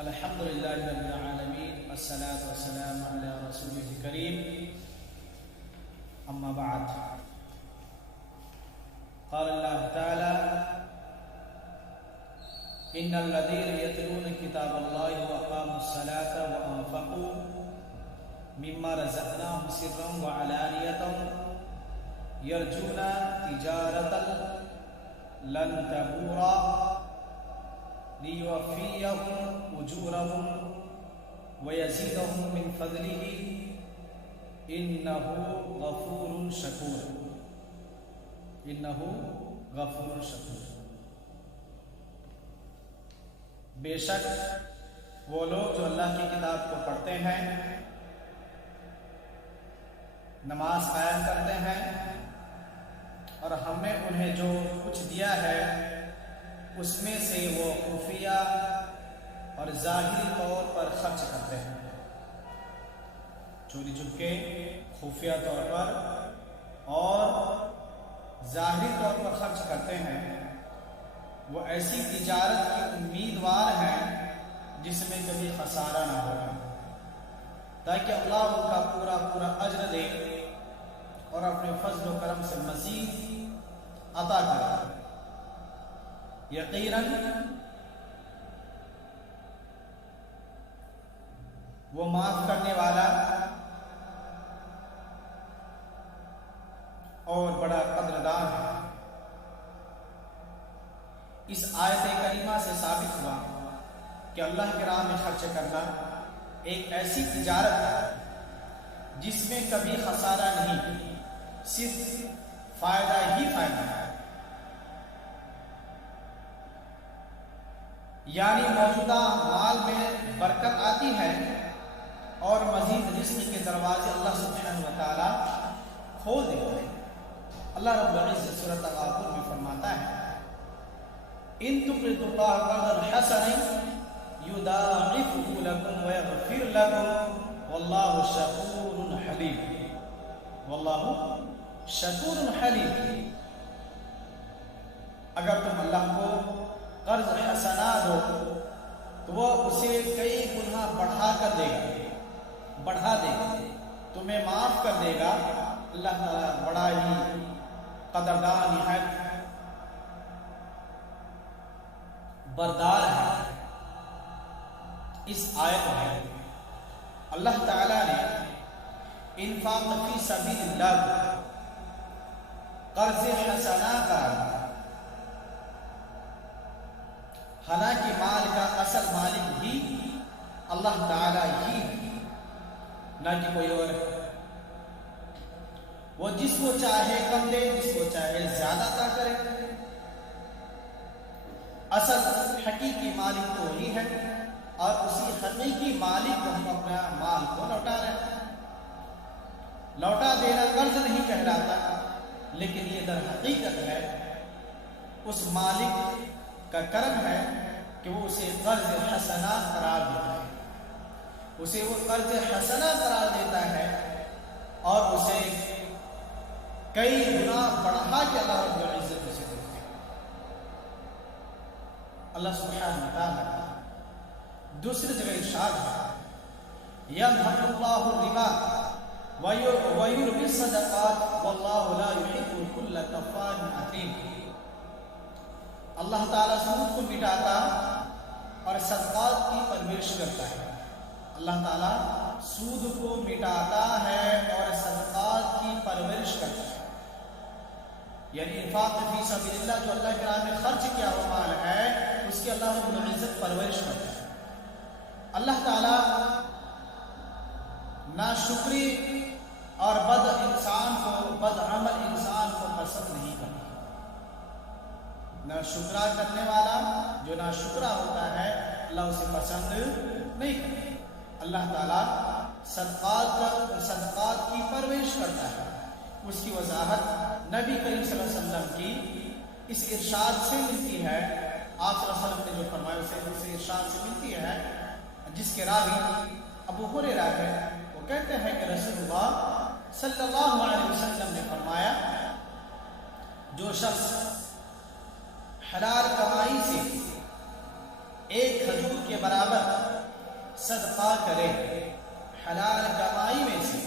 الحمد للہ رب العالمین والصلاة والسلام علی رسولہ الکریم اما بعد قال اللہ تعالی ان الذین یتلون کتاب اللہ واقاموا الصلاة وانفقوا مما رزقناهم سرا وعلانیة یرجون تجارتا لن تبورا لِيُوَفِّيَهُمْ أُجُورَهُمْ وَيَزِيدَهُمْ مِنْ فَضْلِهِ إِنَّهُ غَفُورٌ شَكُورٌ إِنَّهُ غَفُورٌ شَكُورٌ بے شک وہ لوگ جو اللہ کی کتاب کو پڑھتے ہیں، نماز قائم کرتے ہیں اور ہم نے انہیں جو کچھ دیا ہے اس میں سے وہ خفیہ اور ظاہری طور پر خرچ کرتے ہیں، چوری چپکے خفیہ طور پر اور ظاہری طور پر خرچ کرتے ہیں، وہ ایسی تجارت کی امیدوار ہیں جس میں کبھی خسارہ نہ ہوگا، تاکہ اللہ ان کا پورا پورا اجر دے اور اپنے فضل و کرم سے مزید عطا کرے۔ یقیناً وہ معاف کرنے والا اور بڑا قدردان ہے۔ اس آیت کریمہ سے ثابت ہوا کہ اللہ کی راہ میں خرچ کرنا ایک ایسی تجارت ہے جس میں کبھی خسارہ نہیں، صرف فائدہ ہی فائدہ ہے، یعنی موجودہ مال میں برکت آتی ہے اور مزید رزق کے دروازے اللہ سبحانہ و تعالی کھول دیتے ہیں۔ اللہ رب العزت سورۃ الغافر میں فرماتا ہے ان تقرضوا اللہ قرضا حسنا یضاعفه لكم ويغفر لكم واللہ شکور حلیم واللہ شکور حلیم۔ اگر تم اللہ کو قرض حسنا دو تو وہ اسے کئی گنا بڑھا دے گا، تمہیں معاف کر دے گا۔ اللہ تعالیٰ بڑا ہی قدردان نہایت بردار ہے۔ اس آیت میں اللہ تعالیٰ نے انفاق فی سبیل اللہ قرض حسنا قرار دیا، حالانکہ مال کا اصل مالک بھی اللہ تعالیٰ ہی، نہ کہ کوئی اور۔ وہ جس کو چاہے کم دے، جس کو چاہے زیادہ عطا کرے، اصل حقیقی مالک تو وہی ہے، اور اسی حقیقی مالک کو ہم اپنا مال کو لوٹا رہے ہیں۔ لوٹا دینا قرض نہیں کہلاتا، لیکن یہ در حقیقت ہے اس مالک کا کرم ہے کہ وہ اسے قرض حسنا قرار دیتا ہے، اسے وہ قرض حسنا قرار دیتا ہے اور اسے کئی گنا بڑھا کے اللہ رب العزت سے دیتے ہیں۔ اللہ سبحانہ و تعالی دوسری جگہ ارشاد ہے یمحق اللہ الربا ویربی الصدقات واللہ لا یحب کل کفار اثیم۔ اللہ تعالیٰ سود کو مٹاتا اور صدقات کی پرورش کرتا ہے۔ اللہ تعالیٰ سود کو مٹاتا ہے اور صدقات کی پرورش کرتا ہے، یعنی انفاق فی سبیل اللہ جو اللہ کی راہ میں خرچ کیا ہوا مال ہے اس کی اللہ رب العزت پرورش کرتا ہے۔ اللہ تعالیٰ ناشکری اور بد عمل انسان کو پسند نہیں کرتا۔ ناشکرا کرنے والا جو ناشکرا ہوتا ہے اللہ اسے پسند نہیں کرتا۔ اللہ تعالیٰ صدقات کی پرورش کرتا ہے۔ اس کی وضاحت نبی کریم صلی اللہ علیہ وسلم کی اس ارشاد سے ملتی ہے، آپ صلی اللہ علیہ وسلم نے جو فرمایا اسے ارشاد سے ملتی ہے، جس کے راوی ابو ہریرہ ہے۔ وہ کہتے ہیں کہ رسول اللہ صلی اللہ علیہ وسلم نے فرمایا جو شخص حلال کمائی سے ایک کھجور کے برابر صدقہ کرے حلال کمائی میں سے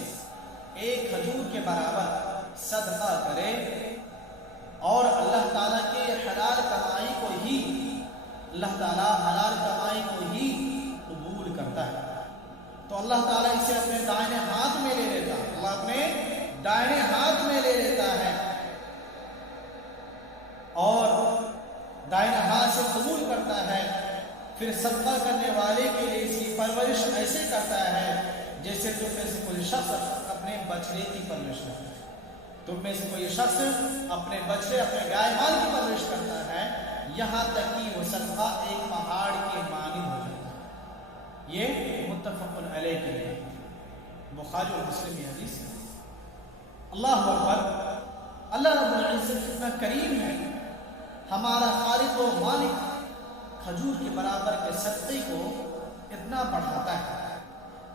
ایک کھجور کے برابر صدقہ کرے اور اللہ تعالیٰ کے حلال کمائی کو ہی اللہ تعالیٰ حلال کمائی کو ہی قبول کرتا ہے، تو اللہ تعالیٰ اسے اپنے دائیں ہاتھ میں لے لیتا ہے، اللہ اپنے دائیں ہاتھ میں لے لیتا ہے اور دائیں ہاتھ سے قبول کرتا ہے، پھر صدقہ کرنے والے کے لیے اس کی پرورش ایسے کرتا ہے جیسے تم میں سے کوئی شخص اپنے بچڑے کی پرورش کرتا ہے، تم میں سے کوئی شخص اپنے بچڑے اپنے گائے مال کی پرورش کرتا ہے، یہاں تک کہ وہ صدقہ ایک پہاڑ کے مانند ہو جاتا ہے۔ یہ متفق علیہ ہے، بخاری اور مسلم کی حدیث ہے۔ اللہ اکبر، اللہ رب العزت کتنا کریم ہے، ہمارا خالق و مالک کھجور کے برابر کے صدقے کو اتنا بڑھاتا ہے،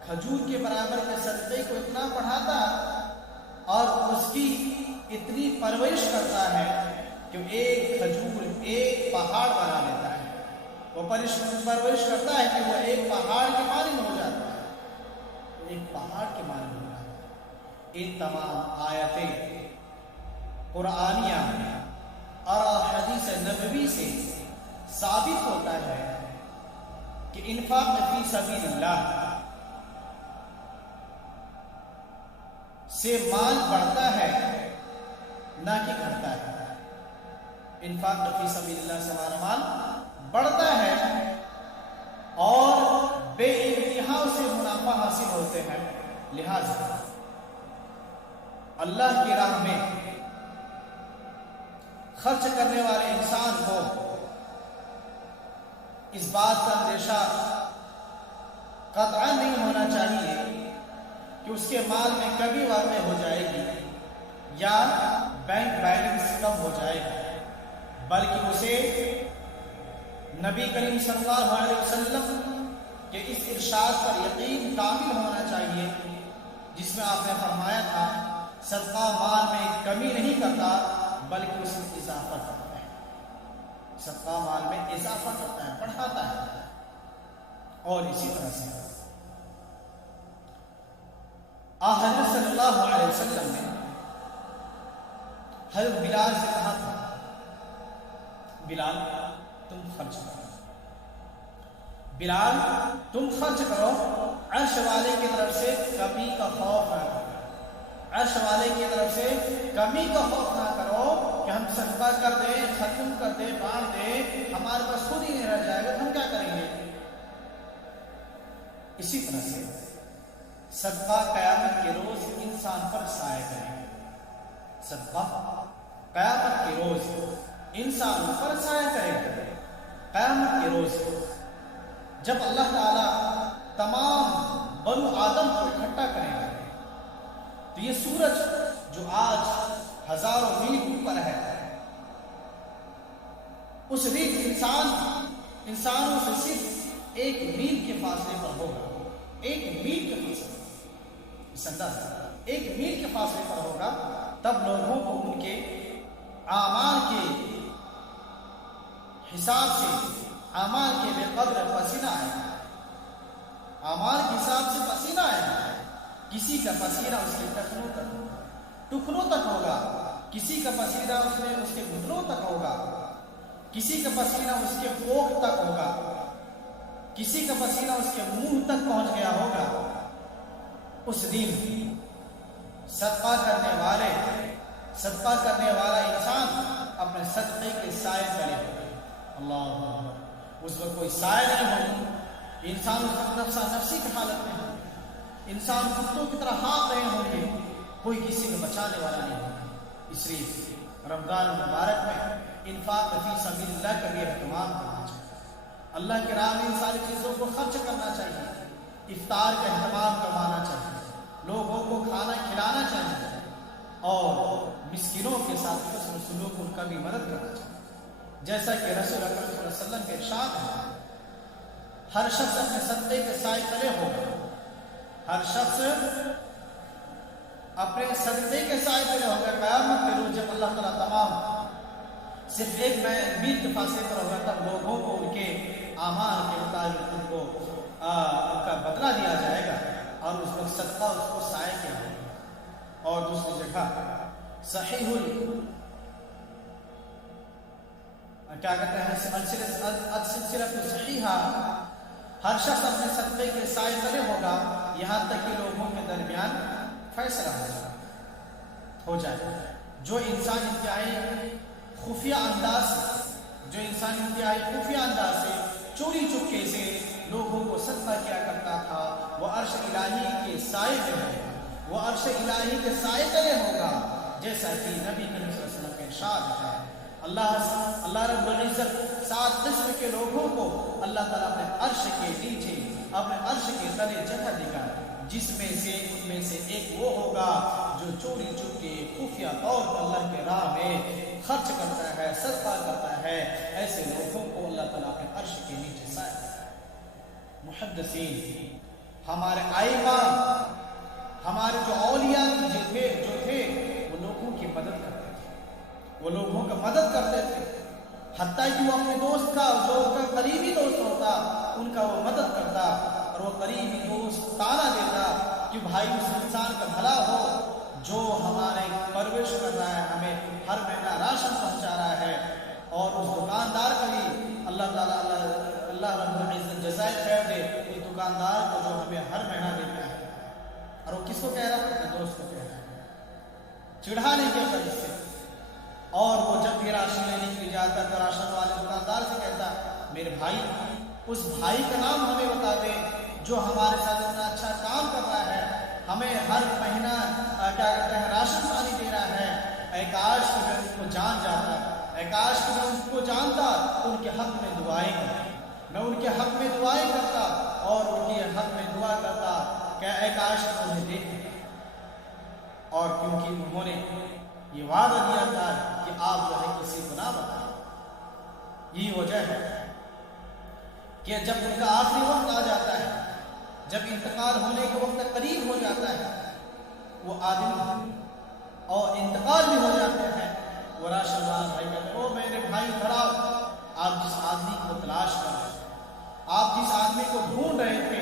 کھجور کے برابر کے صدقے کو اتنا بڑھاتا اور اس کی اتنی پرورش کرتا ہے کہ ایک کھجور ایک پہاڑ بنا لیتا ہے، وہ پرورش کرتا ہے کہ وہ ایک پہاڑ کے مانند ہو جاتا ہے، ایک پہاڑ کے مانند ہو جاتا ہے۔ ان تمام آیتیں قرآنیہ اور حدیث نبوی سے ثابت ہوتا ہے کہ انفاق فی سبیل اللہ سے مال بڑھتا ہے نہ کہ گھٹتا ہے، انفاق فی سبیل اللہ سے ہمارا مال بڑھتا ہے اور بے انتہا سے منافع حاصل ہوتے ہیں، لہذا اللہ کی راہ میں خرچ کرنے والے انسان کو اس بات کا اندیشہ قطعا نہیں ہونا چاہیے کہ اس کے مال میں کمی واقع ہو جائے گی یا بینک بیلنس کم ہو جائے گا، بلکہ اسے نبی کریم صلی اللہ علیہ وسلم کے اس ارشاد پر یقین کامل ہونا چاہیے جس میں آپ نے فرمایا تھا صدقہ مال میں کمی نہیں کرتا بلکہ اس میں اضافہ کرتا ہے، صدقہ مال میں اضافہ کرتا ہے، بڑھاتا ہے۔ اور اسی طرح سے حضرت صلی اللہ علیہ وسلم نے حضرت بلال سے کہا تھا، بلال تم خرچ کرو، بلال تم خرچ کرو، عرش والے کی طرف سے کمی کا خوف نہ کرو، عرش والے کی طرف سے کمی کا خوف نہ کرو کہ ہم صدقہ کر دیں، ختم کر دیں، بانٹ دیں، ہمارے پاس خود ہی نہیں رہ جائے گا، ہم کیا کریں گے۔ اسی طرح سے صدقہ قیامت کے روز انسان پر سایہ کرے گا، صدقہ قیامت کے روز انسان پر سایہ کرے گا۔ قیامت کے روز جب اللہ تعالیٰ تمام بنو آدم کو اکٹھا کرے گا تو یہ سورج جو آج ہزاروں میل اوپر ہے، اس ریت انسانوں سے صرف ایک میل کے فاصلے پر ہوگا، ایک میل کے فاصلے، اس اندازہ ایک میل کے فاصلے پر ہوگا، تب لوگوں کو ان کے اعمال کے حساب سے، اعمال کے بے قدر پسینہ آئے گا، اعمال کے حساب سے پسینہ آئے گا، کسی کا پسینہ اس کے ٹخنوں تک ہوگا، کسی کا پسینہ اس کے گھٹنوں تک ہوگا، کسی کا پسینہ اس کے کوکھ تک ہوگا، کسی کا پسینہ اس کے منہ تک پہنچ گیا ہوگا۔ اس دن صدقہ کرنے والا انسان اپنے صدقے کے سائے تلے ہوگا، اللہ اکبر، اس وقت کوئی سائے نہیں ہوگا، انسان اس وقت نفسا نفسی کی حالت میں ہوگا، انسان کتوں کی طرح ہاتھ رہے ہوں گے، کوئی کسی کو بچانے والا نہیں ہوگا۔ اس لیے رمضان مبارک میں انفاق فی سبیل اللہ کا بھی اہتمام کرنا چاہیے، اللہ کے راہ میں ان ساری چیزوں کو خرچ کرنا چاہیے، افطار کا اہتمام کروانا چاہیے، لوگوں کو کھانا کھلانا چاہیے اور مسکینوں کے ساتھ حسن سلوک ان کا بھی مدد کرنا چاہیے، جیسا کہ رسول اللہ صلی اللہ علیہ وسلم کے ارشاد ہے، ہر شخص اپنے صدقے کے سائے تلے ہوگا، ہر شخص اپنے صدقے کے سائے تلے ہوگا۔ قیامت کے روز جب اللہ تعالیٰ تمام صرف ایک میل کے فاصلے پر ہوگا، تب لوگوں کو ان کے اعمال کے مطابق ان کا اور دوسری جگہ صحیح کیا کہتے ہیں السلسلۃ الصحیحہ، ہر شخص اپنے صدقے کے سائے تلے ہوگا یہاں تک کہ لوگوں کے درمیان فیصلہ ہو جائے۔ جو انسان انتہائی خفیہ انداز سے چوری چپکے سے لوگوں کو صدقہ کیا کرتا تھا، وہ عرش الہی کے سائے میں ہے، وہ عرش الہی کے سائے تلے ہوگا، جیسا کہ نبی کریم صلی اللہ علیہ وسلم کا ارشاد ہے۔ اللہ رب العزت 7 قسم کے لوگوں کو اللہ تعالیٰ اپنے عرش کے نیچے، اپنے عرش کے تلے جگہ دے گا، جس میں سے ان میں سے ایک وہ ہوگا جو چوری چپکے خفیہ طور پر اللہ کے راہ میں خرچ کرتا ہے، صدقہ کرتا ہے۔ ایسے لوگوں کو اللہ تعالیٰ اپنے عرش کے نیچے سائے۔ محدثین، ہمارے ائمہ، ہمارے جو اولیاء جو تھے وہ لوگوں کی مدد کرتے تھے، وہ لوگوں کا مدد کرتے تھے، حتیٰ کہ وہ اپنے دوست کا، جو ان کا قریبی دوست ہوتا ان کا وہ مدد کرتا، اور وہ قریبی دوست تانا دیتا کہ بھائی اس انسان کا بھلا ہو جو ہمارے پرورش کر رہا ہے، ہمیں ہر مہینہ راشن پہنچا رہا ہے، اور اس دکاندار کا بھی اللہ تعالیٰ اللہ رب العزت جزائے خیر دے اس دکاندار کو جو ہمیں ہر مہینہ دیتا ہے۔ اور وہ کس کو کہہ رہا ہے؟ اپنے دوست کو کہہ رہا ہے، چڑھا نہیں کہتا جس سے۔ اور وہ جب بھی راشن لینے کے لیے جاتا تو راشن والے دکاندار سے کہتا میرے بھائی، اس بھائی کا نام ہمیں بتا دے جو ہمارے ساتھ اتنا اچھا کام کر رہا ہے، ہمیں ہر مہینہ کیا کہتے ہیں راشن پانی دے رہا ہے۔ اے کاش کہ میں ان کو جان جاتا، اے کاش کہ میں ان کو جانتا، ان کے حق میں دعائیں کرتا، میں ان کے حق میں دعائیں کرتا اور ان کے حق میں دعا کرتا کہ اے کاش کہ انہیں دیکھتا۔ اور کیونکہ انہوں نے یہ وعدہ دیا تھا کہ آپ جو ہے کسی کو نہ بتائیں، یہی وجہ ہے کہ جب ان کا آخری وقت آ جاتا ہے، جب انتقال ہونے کے وقت قریب ہو جاتا ہے، وہ آدمی اور انتقال بھی ہو جاتے ہیں، وہ راشن والا بھائی کہتے ہیں او میرے بھائی بڑھاؤ، آپ جس آدمی کو تلاش کر رہے تھے، آپ جس آدمی کو ڈھونڈ رہے تھے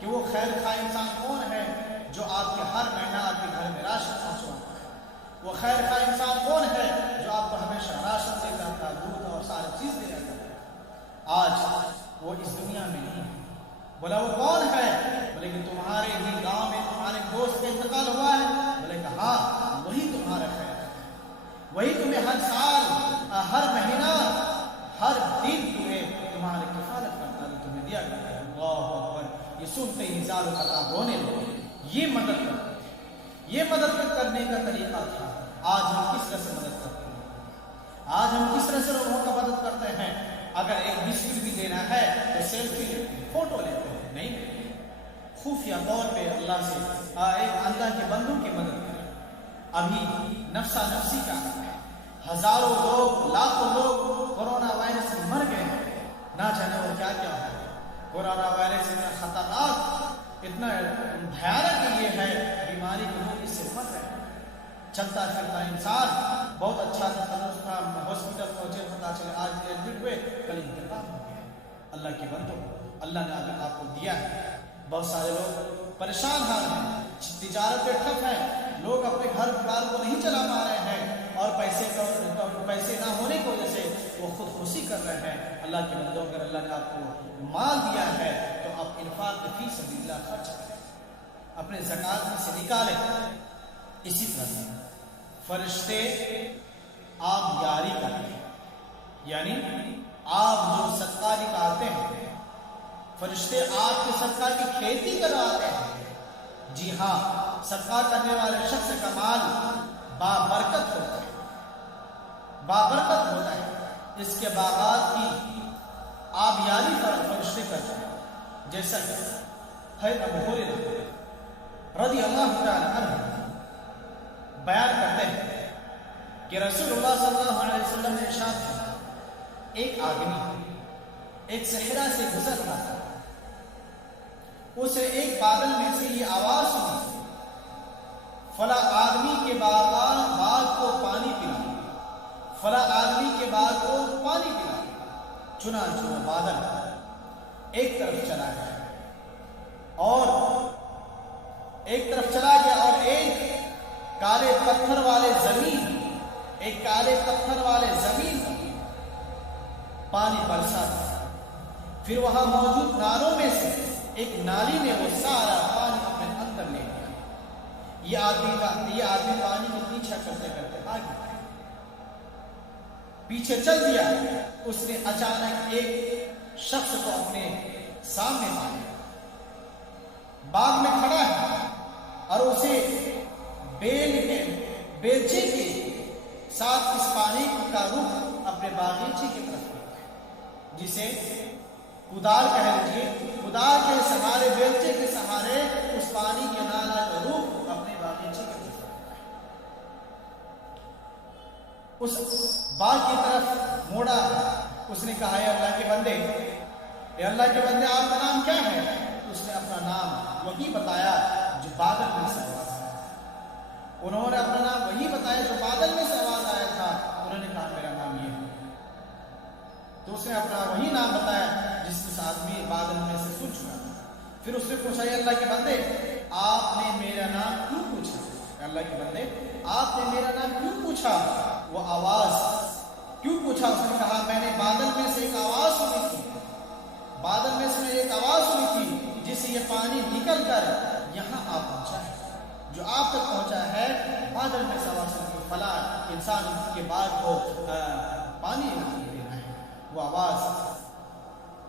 کہ وہ خیر خواہ انسان کون ہے جو آپ کے ہر مہینہ آپ کے گھر میں راشن پہنچواتا ہے، وہ خیر خواہ انسان کون ہے جو آپ کو ہمیشہ راشن دیتا تھا، دودھ اور ساری چیز دے رہتا تھا، آج وہ اس دنیا میں نہیں ہے۔ بولا وہ کون ہے؟ بولے کہ تمہارے ہی گاؤں میں تمہارے دوست کا انتقال ہوا ہے؟ بولے کہ ہاں وہی تمہارا خیر ہے، وہی تمہیں ہر سال، ہر مہینہ، ہر دن تمہارے کفالت کرتا ہے، تمہیں دیا کرتا ہے۔ اللہ اکبر! یہ سنتے ہی زال کا رونے لگے۔ یہ مدد کرنے کا طریقہ تھا۔ آج ہم کس طرح سے مدد کرتے ہیں؟ آج ہم کس طرح سے لوگوں کا مدد کرتے ہیں؟ اگر ایک بسکٹ بھی دینا ہے تو سیلفی لیتے ہیں، فوٹو لیتے ہیں، نہیں، خفیہ طور پہ اللہ سے اللہ کے بندوں کی مدد کریں۔ ابھی نفسا نفسی کا ہزاروں لوگ، لاکھوں لوگ کورونا وائرس سے مر گئے ہیں، نہ جانے وہ کیا کیا ہے۔ کورونا وائرس اتنا خطرناک، اتنا بھیانک یہ ہے بیماری کے لوگ اس سے مر رہے ہیں۔ چلتا پھرتا انسان بہت اچھا تندرست تھا، ہاسپٹل پہنچے، پتا چلے آج ایڈمٹ ہوئے، کل انتقال ہو گیا۔ اللہ کے بندوں، اللہ نے اگر آپ کو دیا ہے، بہت سارے لوگ پریشان حال ہیں، تجارتیں ٹھپ ہیں، لوگ اپنے گھر بار کو نہیں چلا پا رہے ہیں، اور پیسے نہ ہونے کی وجہ سے وہ خودکشی کر رہے ہیں۔ اللہ کے بندوں، اگر اللہ نے آپ کو مال دیا ہے تو آپ انفاق فی سبیل اللہ خرچ کریں، اپنے زکات میں سے نکالیں۔ اسی طرح سے فرشتے آپ یاری کرتے ہیں، یعنی آپ جو صدقہ نکالتے ہیں، فرشتے آپ کے صدقہ کی کھیتی کرواتے ہیں۔ جی ہاں، صدقہ کرنے والے شخص کا مال بابرکت ہوتا ہے، بابرکت ہوتا ہے، اس کے باغات کی آبیاری فرشتے کرتے ہیں۔ جیسا کہ ابو ہریرہ رضی اللہ تعالی عنہ بیان کرتے ہیں کہ رسول اللہ صلی اللہ علیہ وسلم نے ارشاد کیا، ایک آدمی ایک صحرا سے گزر رہا تھا، اسے ایک بادل میں سے یہ آواز سنی، فلاں آدمی کے باغ کو پانی پلا، فلاں آدمی کے باغ کو پانی پلا۔ چنانچہ وہ بادل ایک طرف چلا گیا اور ایک کالے پتھر والے زمین، ایک کالے پتھر والے زمین پر پانی برسا تھا، پھر وہاں موجود نالوں میں سے ایک نالی نے وہ سارا پانی اپنے اندر لے لیا۔ یہ آدمی پانی کو پیچھا کرتے کرتے آگے پیچھے چل دیا۔ اس نے اچانک ایک شخص کو اپنے سامنے پایا، باغ میں کھڑا ہے، اور اسے بیلچے کے ساتھ اس پانی کا رخ اپنے باغیچے کی طرف ہے، جسے کدال کہہ لیجیے، کدال کے سہارے، بیلچے کے سہارے اس پانی کے نالا کا رخ اپنے باغیچے کی طرف ہے، اس باغ کی طرف موڑا۔ اس نے کہا اے اللہ کے بندے، اے اللہ کے بندے، آپ کا نام کیا ہے؟ اس نے اپنا نام وہی بتایا جو بادل میں سے آواز آیا۔ انہوں نے اپنا نام وہی بتایا جو بادل میں سے آواز آیا تھا۔ انہوں نے کہا میرا نام یہ ہے۔ تو اس نے اپنا وہی نام بتایا جس آدمی بادل میں سے سن چکا تھا۔ پھر اس نے پوچھا اے اللہ کے بندے، آپ نے میرا نام کیوں پوچھا؟ اے اللہ کے بندے، آپ نے میرا نام کیوں پوچھا؟ وہ آواز کیوں پوچھا؟ اس نے کہا میں نے بادل میں سے ایک آواز سنی تھی، بادل میں سے ایک آواز سنی تھی جس سے یہ پانی نکل کر یہاں آ پہنچا ہے، جو آپ تک پہنچا ہے۔ بادل میں سے آواز سنی تھی، فلاں انسان کے بعد کو پانی دینا ہے۔ وہ آواز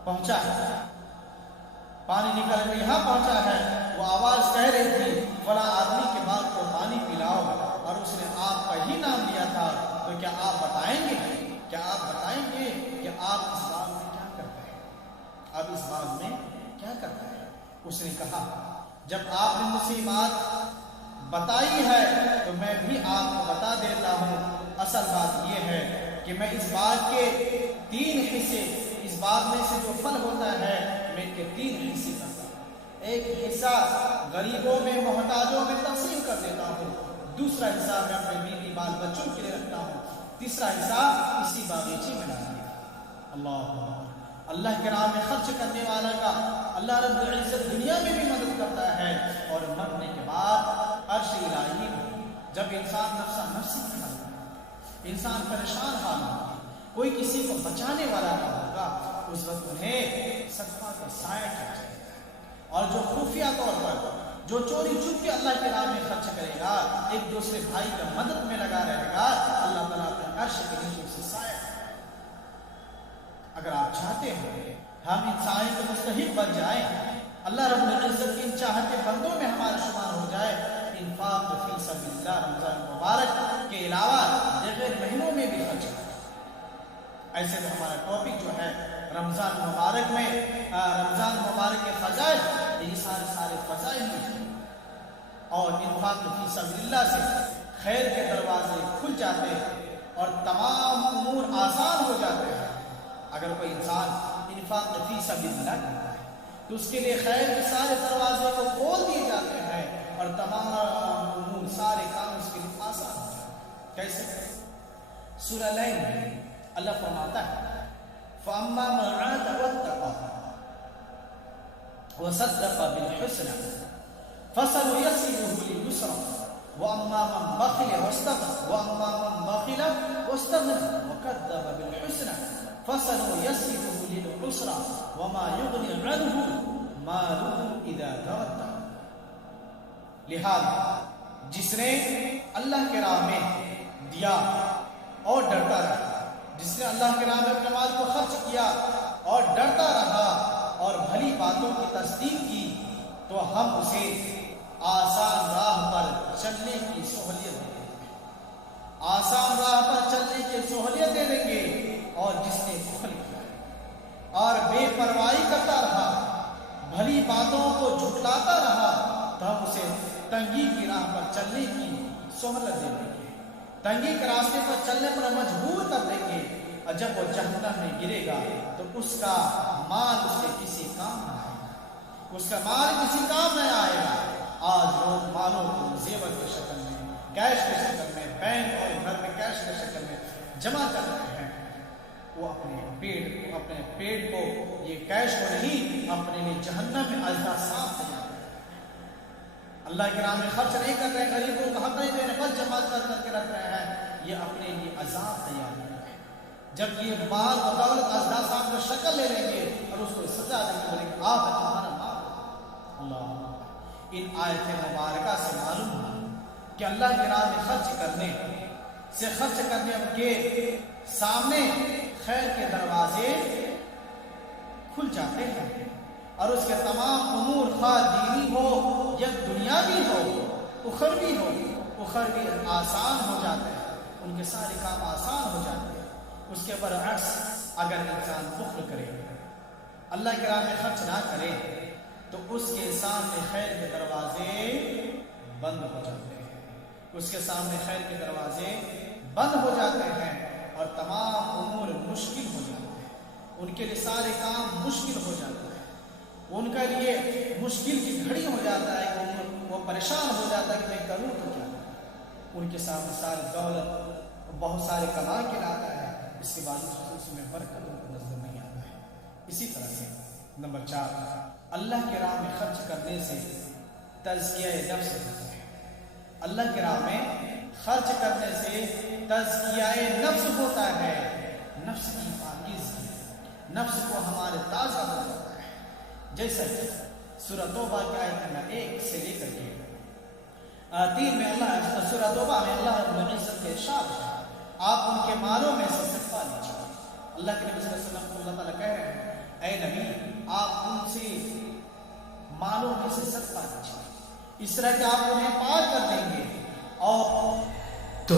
پہنچا ہے، پانی نکل کر یہاں پہنچا ہے۔ وہ آواز کہہ رہی تھی فلاں آدمی کے بعد کو پانی پلاؤ، اور اس نے آپ کا ہی نام لیا تھا۔ تو کیا آپ بتائیں گے کہ آپ اس باغ میں کیا کرتے ہیں؟ اب اس باغ میں کیا کرتا ہے؟ اس نے کہا جب آپ نے مجھ سے بات بتائی ہے تو میں بھی آپ کو بتا دیتا ہوں۔ اصل بات یہ ہے کہ میں اس باغ کے 3 حصے، اس باغ میں سے جو پھل ہوتا ہے میں ان کے 3 حصے کرتا ہوں۔ ایک حصہ غریبوں میں، محتاجوں میں تقسیم کر دیتا ہوں، دوسرا حصہ میں اپنے بیوی بال بچوں کے لیے رکھتا ہوں، تیسرا حصہ اسی باغیچے میں ڈال دیتا ہوں۔ اللہ کے راہ میں خرچ کرنے والا کا اللہ رب العزت دنیا میں بھی مدد کرتا ہے، اور مرنے کے بعد عرش الہی میں جب انسان نفسی کی حالت میں، انسان پریشان حال میں، کوئی کسی کو بچانے والا نہ ہوگا، اس وقت انہیں صدقہ کا سایہ کیا جائے گا۔ اور جو خفیہ طور پر، جو چوری چھپ کے اللہ کے راہ میں خرچ کرے گا، ایک دوسرے بھائی کا مدد میں لگا رہے گا، اللہ تعالیٰ اپنے عرش کے نیچے اسے سایہ۔ اگر آپ چاہتے ہیں ہم ان سائے کے مستحق بن جائیں، اللہ رب العزت کی چاہتے بندوں میں ہمارا شمار ہو جائے، انفاق فی سبیل اللہ رمضان مبارک کے علاوہ دیگر مہینوں میں بھی خرچ کریں۔ ایسے تو ہمارا ٹاپک جو ہے رمضان مبارک میں، رمضان مبارک کے فضائل، یہ سارے فضائل ہیں، اور انفاق فی سبیل اللہ سے خیر کے دروازے کھل جاتے ہیں اور تمام امور آسان ہو جاتے ہیں۔ اگر کوئی انسان انفاق فی سبیل اللہ کرتا ہے تو اس کے لیے خیر کے سارے دروازے کو کھول دیے جاتے ہیں، اور تمام امور، سارے کام اس کے لیے آسان ہو جاتے ہیں۔ کیسے؟ سورہ لیل میں اللہ فرماتا ہے فَأَمَّا مَنْ عَادَ وَاتَّقَىٰ وَصَدَّقَ بِالْحُسْنَىٰ فَسَنُيَسِّرُهُ لِلْيُسْرَىٰ وَأَمَّا مَنْ بَخِلَ وَاسْتَغْنَىٰ وَكَذَّبَ بِالْحُسْنَىٰ فَسَنُيَسِّرُهُ لِلْعُسْرَىٰ وَمَا يُغْنِي عَنْهُ مَالُهُ إِذَا تَرَدَّىٰ۔ لہذا جس نے اللہ کے راہ میں دیا اور ڈرتا رہا، جس نے اللہ کے راہ میں اپنے مال کو خرچ کیا اور ڈرتا رہا اور بھلی باتوں کی تصدیق کی، تو ہم اسے آسان راہ پر چلنے کی سہولیت دے دیں گے، آسان راہ پر چلنے کی سہولیت دے دیں گے۔ اور جس نے بخل کیا اور بے پرواہی کرتا رہا، بھلی باتوں کو جھٹلاتا رہا، تو ہم اسے تنگی کی راہ پر چلنے کی سہولت دے دیں گے، تنگی کے راستے پر چلنے پر مجبور کر دیں گے، اور جب وہ جہنم میں گرے گا تو اس کا مال اس کے کسی کام نہ آئے گا، اس کا مال کسی کام نہ آئے گا۔ آج لوگ مالوں کو زیور کی شکل میں، کیش کی شکل میں، بینک اور گھر میں کیش کی شکل میں جمع کر رہے ہیں۔ وہ اپنے پیٹ کو، یہ کیش کو نہیں، اپنے لیے جہنم میں اجزا صاف تیار کرتے ہیں۔ اللہ کی راہ میں خرچ نہیں کر رہے، غریبوں کو حق نہیں دے رہے، بس جمع کر کے رکھ رہے ہیں، یہ اپنے لیے عذاب تیار کر رہے ہیں۔ جب یہ مال و دولت ازداد صاحب کو شکل لے لیں گے اور اس کو سزا دیں گے، بولیں گے آپ تمہارا مال۔ اللہ، ان آیت مبارکہ سے معلوم ہوا کہ اللہ کی راہ میں خرچ کرنے کے سامنے خیر کے دروازے کھل جاتے ہیں، اور اس کے تمام امور خواہ دینی ہو یا دنیاوی ہو، اخروی آسان ہو جاتے ہیں، ان کے سارے کام آسان ہو جاتے ہیں۔ اس کے برعکس اگر انسان بخل کرے، اللہ کی راہ میں خرچ نہ کرے، تو اس کے سامنے خیر کے دروازے بند ہو جاتے ہیں، اس کے سامنے خیر کے دروازے بند ہو جاتے ہیں، اور تمام امور مشکل ہو جاتے ہیں، ان کے لیے سارے کام مشکل ہو جاتے ہیں، ان کے لیے مشکل کی گھڑی ہو جاتا ہے کہ وہ پریشان ہو جاتا ہے کہ میں کروں تو کیا کروں۔ ان کے سامنے ساری دولت بہت سارے کما کے لاتا ہے، اس کے بعد اس میں برکت ان کو نظر نہیں آتا ہے۔ اسی طرح سے نمبر 4، اللہ کی راہ میں خرچ کرنے سے تزکیہ نفس ہوتا ہے۔ اللہ کی راہ میں خرچ کرنے سے تزکیہ نفس ہوتا ہے، نفس کی پاکیزگی، نفس کو ہمارے تازہ ہو جاتا ہے۔ جیسا کہ سورہ توبہ کی آیت نمبر 1 سے لے کر کے 3 میں سورہ توبہ میں اللہ رب العزت کے ارشاد ہے، آپ ان کے مالوں میں سے صدقہ لیجیے۔ اللہ کے نبی صلی اللہ علیہ وسلم کو اللہ تعالیٰ کہہ رہے ہیں، اے نبی آپ ان سے مالوں میں سے صدقہ لیجیے، اس طرح کہ آپ انہیں پاک کر دیں گے۔ اور تو